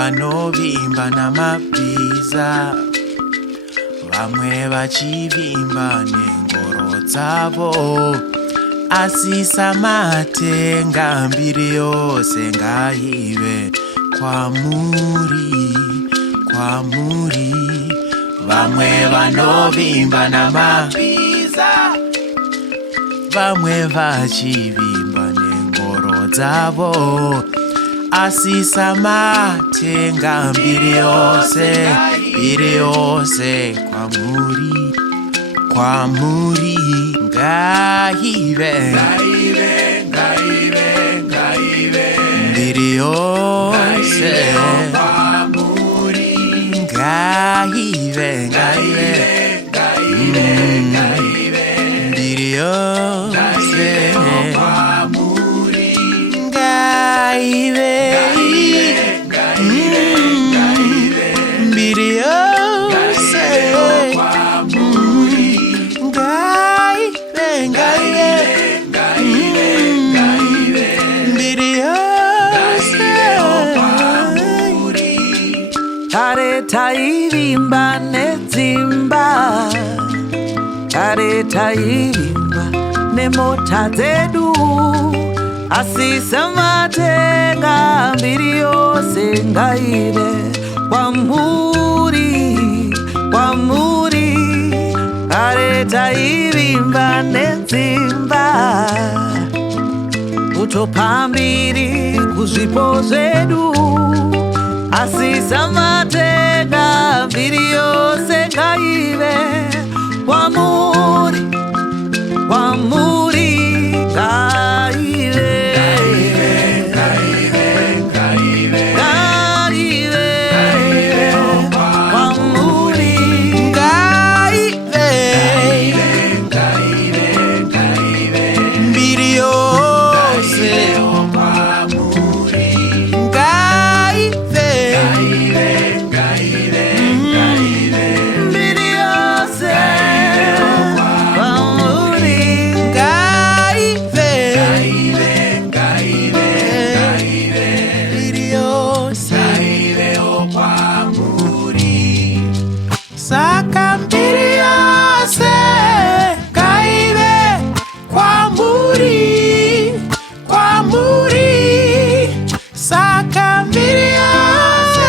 vanovimba namabhiza, vamwe vachivimba nengoro dzavo, asi samatenga mbiri yose ngaive kwamuri, kwamuri. Vamwe vanovimba namabhiza, vamwe vachivimba nengoro dzavo, asi samatenga mbiri yose kwamuri, kwamuri. Ngaive mbiri yose kwamuri, ngaive mbiri yose kwamuri, ngaive mbiri yose kwamuri, mbiri yose kwamuri. Kare taivimba nedzimba, kare taivimba nemota dzedu, asi samatenga mbiri yose ngaive kwamuri, kwamuri. Kare taivimba nedzimba, kutopa mbiri kuzvipo zvedu, asi samatenga mbiri yose ngaive kwamuri, kwamuri. Ngaive kwamuri, mbiri yose kwamuri, mbiri yose kwamuri, mbiri yose kwamuri. Saka mbiri yose ngaive kwamuri, kwamuri. Saka mbiri yose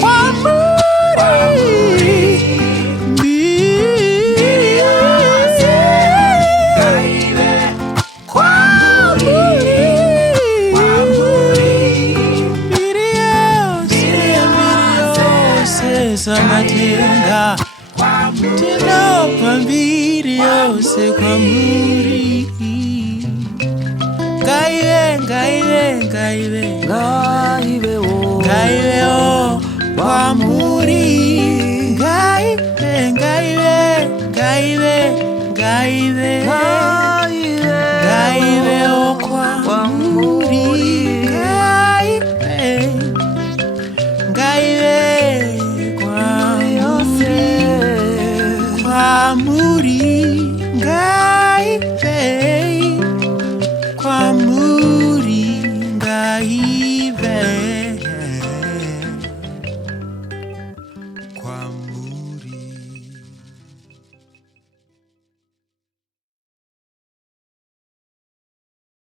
kwamuri, mbiri yose ngaive kwamuri, mbiri yose samatenga, tinopa mbiri yose kwamuri. Ngaive kwamuri, ngaive.